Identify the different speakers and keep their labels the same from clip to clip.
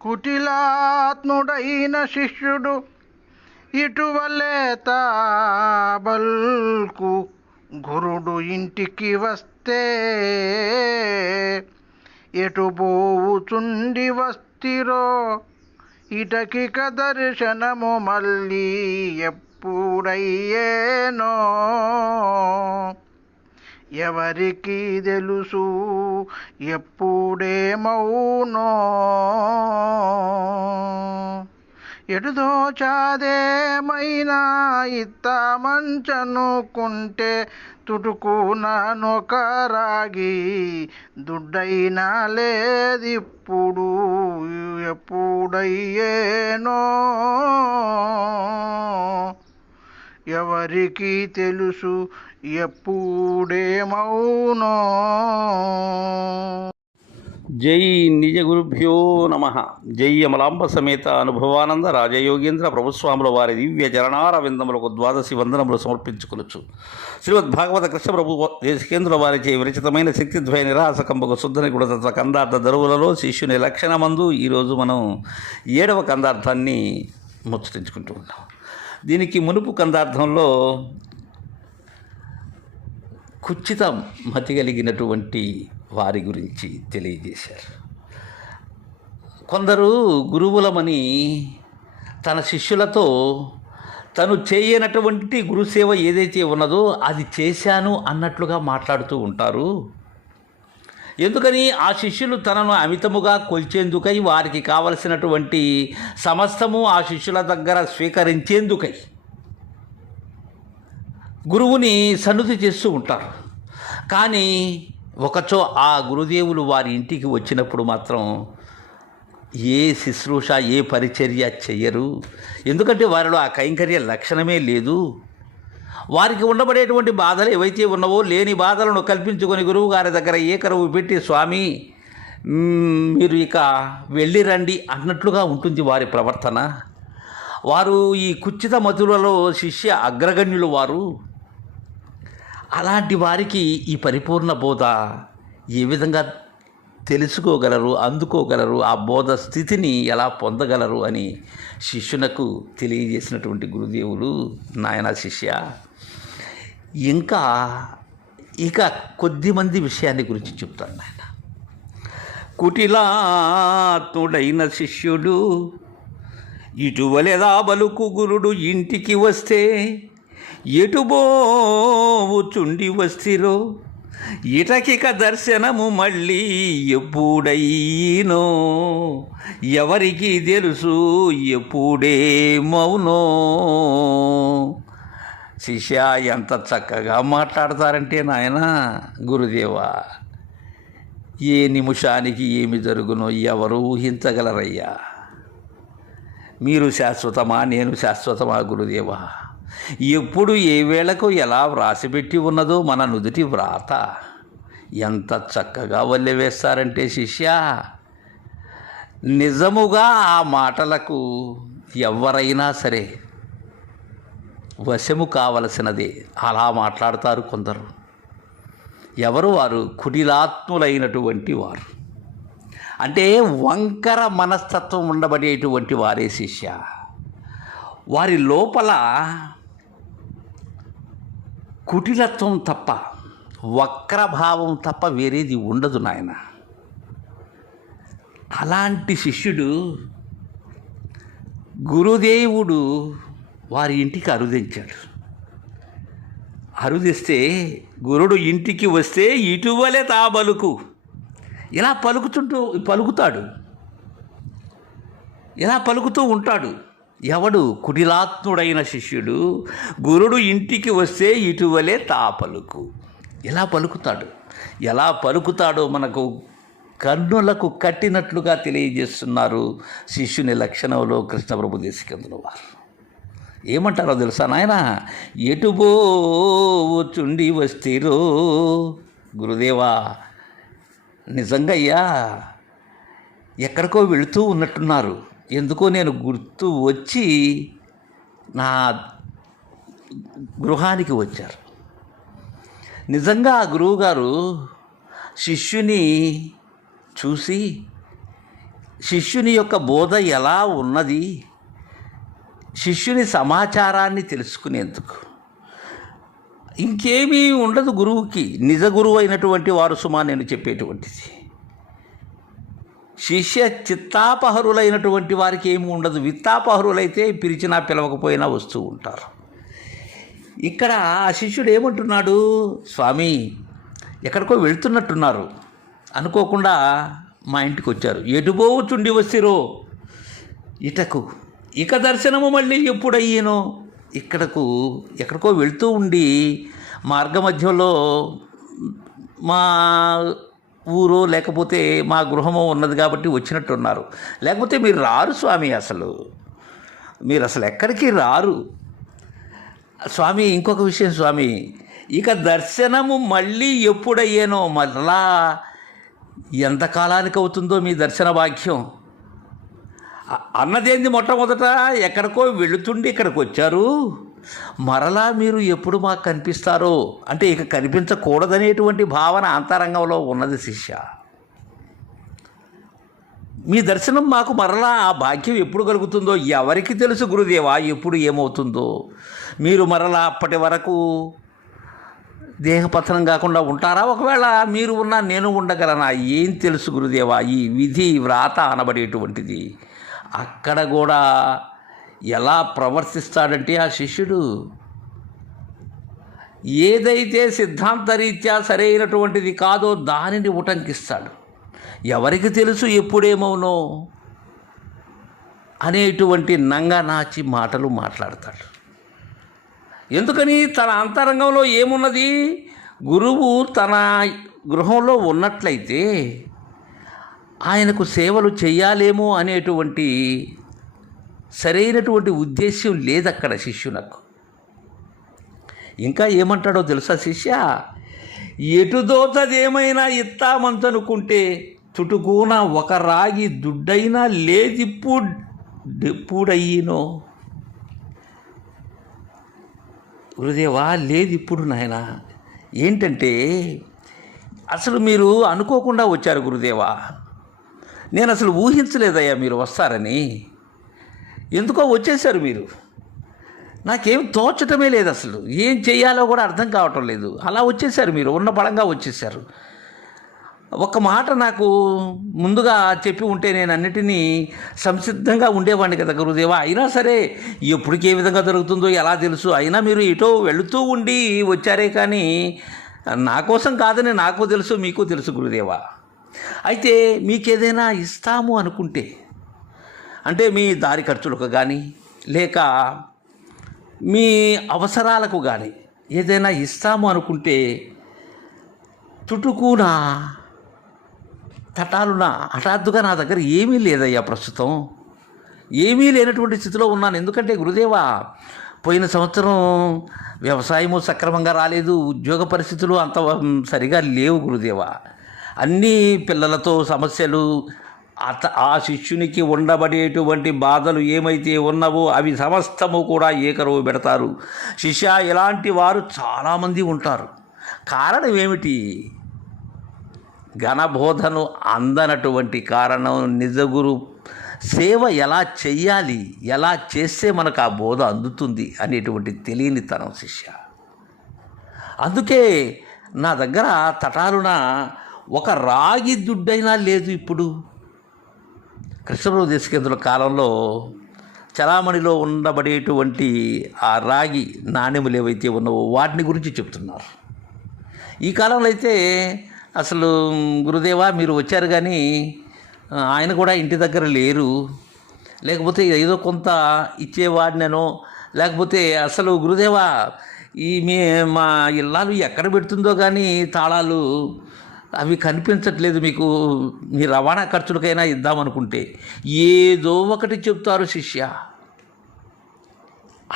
Speaker 1: కుటిలాత్ముడైన శిష్యుడు ఇటువలే తాబల్కు గురుడు ఇంటికి వస్తే ఎటు పోవుచుండి వస్తిరో? ఇటకిక దర్శనము మళ్ళీ ఎప్పుడయ్యేనో? ఎవరికి తెలుసు? ఎప్పుడేమవునో ఎటుదోచాదేమైనా ఇత్తామంచనుకుంటే తుటుకున నొకరాగి దుడ్డైనా లేదిప్పుడు ఎప్పుడయ్యేనో? ఎవరికి తెలుసు? ఎప్పుడేమౌనో
Speaker 2: జై నిజ గురుభ్యో నమ. జై అమలాంబ సమేత అనుభవానంద రాజయోగేంద్ర ప్రభుస్వాముల వారి దివ్య చరణార ద్వాదశి వందనములు సమర్పించుకొనొచ్చు. శ్రీమద్ భాగవత కృష్ణ ప్రభు దేశకేంద్రుల వారిచే విరచితమైన శక్తిద్వయ నిరాసకంబకు శుద్ధని గుణతత్వ కందార్థ దరువులలో శిష్యుని లక్షణమందు ఈరోజు మనం ఏడవ కందార్థాన్ని ముచ్చటించుకుంటూ ఉన్నాం. దీనికి మునుపు కందార్థంలో కుచిత మతి కలిగినటువంటి వారి గురించి తెలియజేశారు. కొందరు గురువులమని తన శిష్యులతో తను చేయనటువంటి గురుసేవ ఏదైతే ఉన్నదో అది చేశాను అన్నట్లుగా మాట్లాడుతూ ఉంటారు. ఎందుకని ఆ శిష్యులు తనను అమితముగా కొల్చేందుకై వారికి కావలసినటువంటి సమస్తము ఆ శిష్యుల దగ్గర స్వీకరించేందుకై గురువుని సన్నుతి చేస్తూ ఉంటారు. కానీ ఒకచో ఆ గురుదేవులు వారి ఇంటికి వచ్చినప్పుడు మాత్రం ఏ శుశ్రూష ఏ పరిచర్య చెయ్యరు. ఎందుకంటే వారిలో ఆ కైంకర్య లక్షణమే లేదు. వారికి ఉండబడేటువంటి బాధలు ఏవైతే ఉన్నావో లేని బాధలను కల్పించుకొని గురువు గారి దగ్గర ఏకరువు పెట్టి స్వామి మీరు ఇక వెళ్ళి రండి అన్నట్లుగా ఉంటుంది వారి ప్రవర్తన. వారు ఈ కుచిత మతులలో శిష్య అగ్రగణ్యులు వారు. అలాంటి వారికి ఈ పరిపూర్ణ బోధ ఏ విధంగా తెలుసుకోగలరు అందుకోగలరు ఆ బోధ స్థితిని ఎలా పొందగలరు అని శిష్యునకు తెలియజేసినటువంటి గురుదేవులు నాయన శిష్య. ఇంకా ఇక కొద్దిమంది విషయాన్ని గురించి చెప్తాను నాయన. కుటిలాత్ముడైన శిష్యుడు ఇటువలెదా బలుకు గురుడు ఇంటికి వస్తే ఎటుబోవుచుండి వస్తిరో? ఇటకిక దర్శనము మళ్ళీ ఎప్పుడైనో? ఎవరికి తెలుసు ఎప్పుడే మౌనో? శిష్య ఎంత చక్కగా మాట్లాడతారంటే నాయన గురుదేవా ఏ నిమిషానికి ఏమి జరుగునో ఎవరు ఊహించగలరయ్యా? మీరు శాశ్వతమా నేను శాశ్వతమా గురుదేవా? ఎప్పుడు ఏ వేళకు ఎలా వ్రాసిపెట్టి ఉన్నదో మన నుదుటి వ్రాత. ఎంత చక్కగా వల్లె వేస్తారంటే శిష్య నిజముగా ఆ మాటలకు ఎవరైనా సరే వశము కావలసినదే. అలా మాట్లాడతారు కొందరు. ఎవరు వారు? కుటిలాత్ములైనటువంటి వారు. అంటే వంకర మనస్తత్వం ఉండబడేటువంటి వారే శిష్య. వారి లోపల కుటిలత్వం తప్ప వక్రభావం తప్ప వేరేది ఉండదు నాయన. అలాంటి శిష్యుడు గురుదేవుడు వారి ఇంటికి అరుదించాడు. అరుదిస్తే గురుడు ఇంటికి వస్తే ఇటువలే తా బలుకు ఇలా పలుకుతుంటూ పలుకుతాడు. ఇలా పలుకుతూ ఉంటాడు. ఎవడు కుటిలాత్ముడైన శిష్యుడు గురుడు ఇంటికి వస్తే ఇటువలే తా పలుకు ఎలా పలుకుతాడు? ఎలా పలుకుతాడో మనకు కన్నులకు కట్టినట్లుగా తెలియజేస్తున్నారు శిష్యుని లక్షణంలో కృష్ణప్రభు దేశికందుల వారు. ఏమంటారో తెలుసా నాయన? ఎటుబోచుండి వస్తేరో? గురుదేవా నిజంగా అయ్యా ఎక్కడికో వెళుతూ ఉన్నట్టున్నారు. ఎందుకో నేను గుర్తు వచ్చి నా గృహానికి వచ్చారు. నిజంగా ఆ గురువుగారు శిష్యుని చూసి శిష్యుని యొక్క బోధ ఎలా ఉన్నది? శిష్యుని సమాచారాన్ని తెలుసుకునేందుకు. ఇంకేమీ ఉండదు గురువుకి. నిజ గురువు అయినటువంటి వారు సుమా నేను చెప్పేటువంటిది. శిష్య చిత్తాపహరులైనటువంటి వారికి ఏమి ఉండదు. విత్తాపహరులైతే పిలిచినా పిలవకపోయినా వస్తూ ఉంటారు. ఇక్కడ ఆ శిష్యుడు ఏమంటున్నాడు? స్వామి ఎక్కడికో వెళ్తున్నట్టున్నారు. అనుకోకుండా మా ఇంటికి వచ్చారు. ఎటుపోవుచుండి వస్తిరో ఇటకు. ఇక దర్శనము మళ్ళీ ఎప్పుడయ్యేనో? ఇక్కడకు ఎక్కడికో వెళ్తూ ఉండి మార్గమధ్యంలో మా ఊరు లేకపోతే మా గృహమో ఉన్నది కాబట్టి వచ్చినట్టున్నారు. లేకపోతే మీరు రారు స్వామి అసలు. మీరు అసలు ఎక్కడికి రారు. స్వామి ఇంకొక విషయం స్వామి. ఇక దర్శనము మళ్ళీ ఎప్పుడయ్యేనో మరలా ఎంత కాలానికి అవుతుందో మీ దర్శన భాగ్యం. అన్నదేంది మొట్టమొదట? ఎక్కడికో వెళుతుండి ఇక్కడికి వచ్చారు. మరలా మీరు ఎప్పుడు మాకు కనిపిస్తారో అంటే ఇక కనిపించకూడదనేటువంటి భావన అంతరంగంలో ఉన్నది శిష్య. మీ దర్శనం మాకు మరలా ఆ భాగ్యం ఎప్పుడు కలుగుతుందో ఎవరికి తెలుసు గురుదేవా ఎప్పుడు ఏమవుతుందో. మీరు మరలా అప్పటి వరకు దేహపతనం కాకుండా ఉంటారా? ఒకవేళ మీరు ఉన్నా నేను ఉండగలనా? ఏం తెలుసు గురుదేవా? ఈ విధి వ్రాత అనబడేటువంటిది. అక్కడ కూడా ఎలా ప్రవర్తిస్తాడంటే ఆ శిష్యుడు ఏదైతే సిద్ధాంతరీత్యా సరైనటువంటిది కాదో దానిని ఉటంకిస్తాడు. ఎవరికి తెలుసు ఎప్పుడేమవునో అనేటువంటి నంగనాచి మాటలు మాట్లాడతాడు. ఎందుకని తన అంతరంగంలో ఏమున్నది? గురువు తన గృహంలో ఉన్నట్లయితే ఆయనకు సేవలు చేయాలేమో అనేటువంటి సరైనటువంటి ఉద్దేశ్యం లేదక్కడ శిష్యునకు. ఇంకా ఏమంటాడో తెలుసా శిష్య? ఎటుదోతదేమైనా ఇస్తామంతనుకుంటే ఇత్తామంతనుకుంటే చుటుకున ఒక రాగి దుడ్డైనా లేదిప్పుడెప్పుడయ్యినో గురుదేవా లేదు ఇప్పుడు నాయన. ఏంటంటే అసలు మీరు అనుకోకుండా వచ్చారు గురుదేవా. నేను అసలు ఊహించలేదయ్యా మీరు వస్తారని. ఎందుకో వచ్చేసారు మీరు. నాకేం తోచటమే లేదు అసలు. ఏం చేయాలో కూడా అర్థం కావటం లేదు. అలా వచ్చేసారు మీరు. ఉన్న బలంగా వచ్చేసారు ఒక మాట నాకు ముందుగా చెప్పి ఉంటే నేను అన్నిటినీ సంసిద్ధంగా ఉండేవాడిని కదా గురుదేవా. అయినా సరే ఎప్పటికి ఏ విధంగా జరుగుతుందో ఎలా తెలుసు? అయినా మీరు ఇటో వెళుతూ ఉండి వచ్చారే కానీ నా కోసం కాదని నాకు తెలుసు మీకు తెలుసు గురుదేవా. అయితే మీకేదైనా ఇస్తాము అనుకుంటే అంటే మీ దారి ఖర్చులకు కానీ లేక మీ అవసరాలకు కానీ ఏదైనా ఇస్తాము అనుకుంటే చుట్టుకున తటాలున హఠాత్తుగా నా దగ్గర ఏమీ లేదయ్యా ప్రస్తుతం. ఏమీ లేనటువంటి స్థితిలో ఉన్నాను. ఎందుకంటే గురుదేవా పోయిన సంవత్సరం వ్యవసాయము సక్రమంగా రాలేదు ఉద్యోగ పరిస్థితులు అంత సరిగా లేవు గురుదేవా. అన్నీ పిల్లలతో సమస్యలు అత ఆ శిష్యునికి ఉండబడేటువంటి బాధలు ఏమైతే ఉన్నవో అవి సమస్తము కూడా ఏకరువు పెడతారు. శిష్య ఇలాంటి వారు చాలామంది ఉంటారు. కారణం ఏమిటి? ఘనబోధను అందనటువంటి కారణం నిజగురు సేవ ఎలా చెయ్యాలి ఎలా చేస్తే మనకు ఆ బోధ అందుతుంది అనేటువంటి తెలియని తనం శిష్య. అందుకే నా దగ్గర తటాలున ఒక రాగి దుడ్డైనా లేదు ఇప్పుడు. కృష్ణప్రభు దేశకేంద్రుల కాలంలో చలామణిలో ఉండబడేటువంటి ఆ రాగి నాణ్యములు ఏవైతే ఉన్నావో వాటిని గురించి చెప్తున్నారు. ఈ కాలంలో అయితే అసలు గురుదేవా మీరు వచ్చారు కానీ ఆయన కూడా ఇంటి దగ్గర లేరు. లేకపోతే ఏదో కొంత ఇచ్చేవాడినో లేకపోతే అసలు గురుదేవా ఈ మీ మా ఇల్లాలు ఎక్కడ పెడుతుందో కానీ తాళాలు అవి కనిపించట్లేదు మీకు. మీ రవాణా ఖర్చులకైనా ఇద్దామనుకుంటే ఏదో ఒకటి చెప్తారు శిష్య.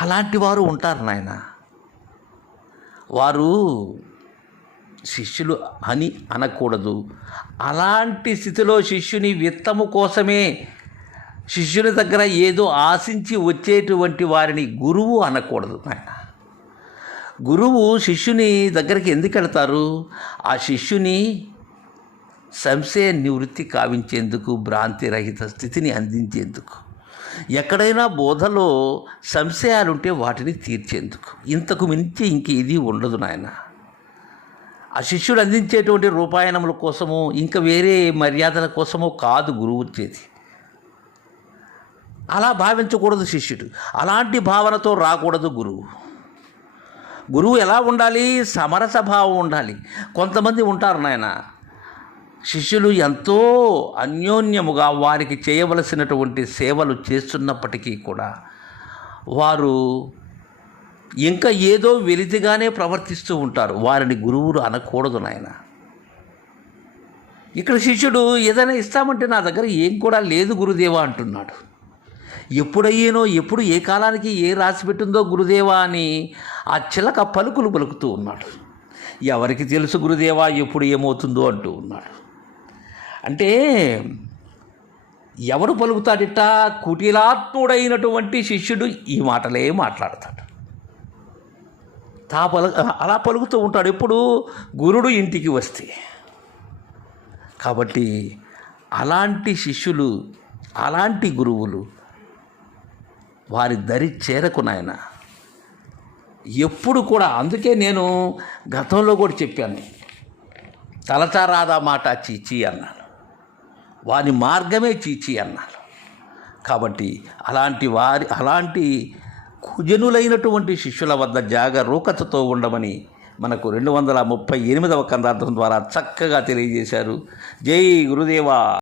Speaker 2: అలాంటి వారు ఉంటారు నాయన. వారు శిష్యులు అని అనకూడదు. అలాంటి స్థితిలో శిష్యుని విత్తము కోసమే శిష్యుని దగ్గర ఏదో ఆశించి వచ్చేటువంటి వారిని గురువు అనకూడదు నాయన. గురువు శిష్యుని దగ్గరికి ఎందుకు వెళ్తారు? ఆ శిష్యుని సంశయ నివృత్తి కావించేందుకు భ్రాంతి రహిత స్థితిని అందించేందుకు ఎక్కడైనా బోధలో సంశయాలుంటే వాటిని తీర్చేందుకు. ఇంతకు మించి ఇంక ఇది ఉండదు నాయన. ఆ శిష్యుడు అందించేటువంటి రూపాయనముల కోసమో ఇంకా వేరే మర్యాదల కోసమో కాదు గురువు వచ్చేది అలా భావించకూడదు శిష్యుడు. అలాంటి భావనతో రాకూడదు గురువు. గురువు ఎలా ఉండాలి? సమరస భావం ఉండాలి. కొంతమంది ఉంటారు నాయన. శిష్యులు ఎంతో అన్యోన్యముగా వారికి చేయవలసినటువంటి సేవలు చేస్తున్నప్పటికీ కూడా వారు ఇంకా ఏదో వెలితిగానే ప్రవర్తిస్తూ ఉంటారు. వారిని గురువులు అనకూడదు నాయన. ఇక్కడ శిష్యుడు ఏదైనా ఇస్తామంటే నా దగ్గర ఏం కూడా లేదు గురుదేవా అంటున్నాడు. ఎప్పుడయ్యేనో ఎప్పుడు ఏ కాలానికి ఏ రాసి పెట్టిందో గురుదేవా అని ఆ చిలక పలుకులు పలుకుతూ ఉన్నాడు. ఎవరికి తెలుసు గురుదేవా ఎప్పుడు ఏమవుతుందో అంటూ ఉన్నాడు. అంటే ఎవరు పలుకుతాడిట? కుటిలాత్ముడైనటువంటి శిష్యుడు ఈ మాటలే మాట్లాడతాడు. తా పలు అలా పలుకుతూ ఉంటాడు ఎప్పుడు? గురుడు ఇంటికి వస్తే. కాబట్టి అలాంటి శిష్యులు అలాంటి గురువులు వారి దరి చేరకు నాయన. ఎప్పుడు కూడా అందుకే నేను గతంలో కూడా చెప్పాను. తలచారాదా మాట చీచి అన్నాను వారి మార్గమే చీచి అన్నాను కాబట్టి అలాంటి వారి అలాంటి కుజనులైనటువంటి శిష్యుల వద్ద జాగరూకతతో ఉండమని మనకు రెండు వందల ముప్పై ఎనిమిదవ కందార్థం ద్వారా చక్కగా తెలియజేశారు. జై గురుదేవా.